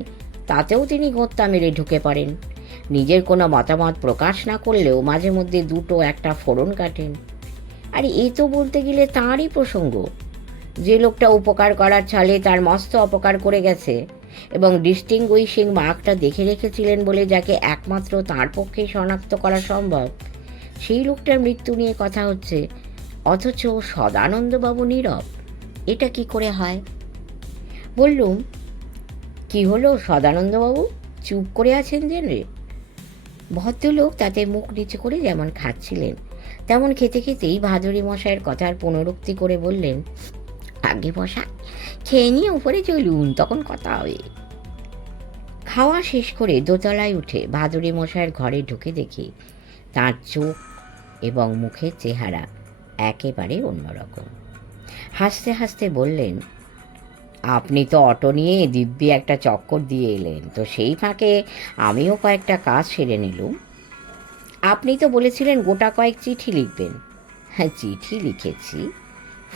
তাতেও তিনি গোঁত্তা মেরে ঢুকে পড়েন। নিজের কোনো মতামত প্রকাশ না করলেও মাঝে মধ্যে দুটো একটা ফোড়ন কাটেন। আর এ তো বলতে গেলে তাঁরই প্রসঙ্গ। যে লোকটা উপকার করার ছলে তার মস্ত অপকার করে গেছে এবং ডিস্টিংগুইশিং মার্কটা দেখে রেখেছিলেন বলে যাকে একমাত্র তাঁর পক্ষে শনাক্ত করা সম্ভব, সেই লোকটার মৃত্যু নিয়ে কথা হচ্ছে, অথচ সদানন্দবাবু নীরব। এটা কি করে হয়? বললুম, কি হলো সদানন্দবাবু, চুপ করে আছেন যে রে? ভদ্রলোক তাতে মুখ নিচু করে যেমন খাচ্ছিলেন তেমন খেতে খেতেই ভাদুরী মশাইয়ের কথার পুনরুক্তি করে বললেন, আগে মশাই খেয়ে নিয়ে উপরে চলুন, তখন কথা হবে। খাওয়া শেষ করে দোতলায় উঠে ভাদুরী মশাইয়ের ঘরে ঢুকে দেখি তাঁর চোখ এবং মুখের চেহারা একেবারে অন্যরকম। হাসতে হাসতে বললেন, আপনি তো অটো নিয়ে দিব্যি একটা চক্কর দিয়ে এলেন, তো সেই ফাঁকে আমিও কয়েকটা কাজ সেরে নিলুম। আপনি তো বলেছিলেন গোটা কয়েক চিঠি লিখবেন। হ্যাঁ, চিঠি লিখেছি,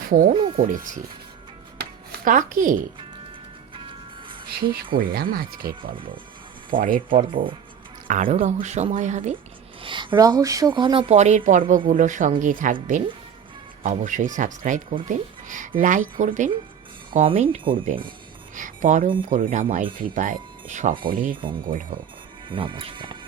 ফোনও করেছি। কাকে? শেষ করলাম আজকের পর্ব। পরের পর্ব আরও রহস্যময় হবে। রহস্য ঘন পরের পর্বগুলোর সঙ্গে থাকবেন। অবশ্যই সাবস্ক্রাইব করবেন, লাইক করবেন, কমেন্ট করবেন। পরম করুণাময়ের কৃপায় সকলের মঙ্গল হোক। নমস্কার।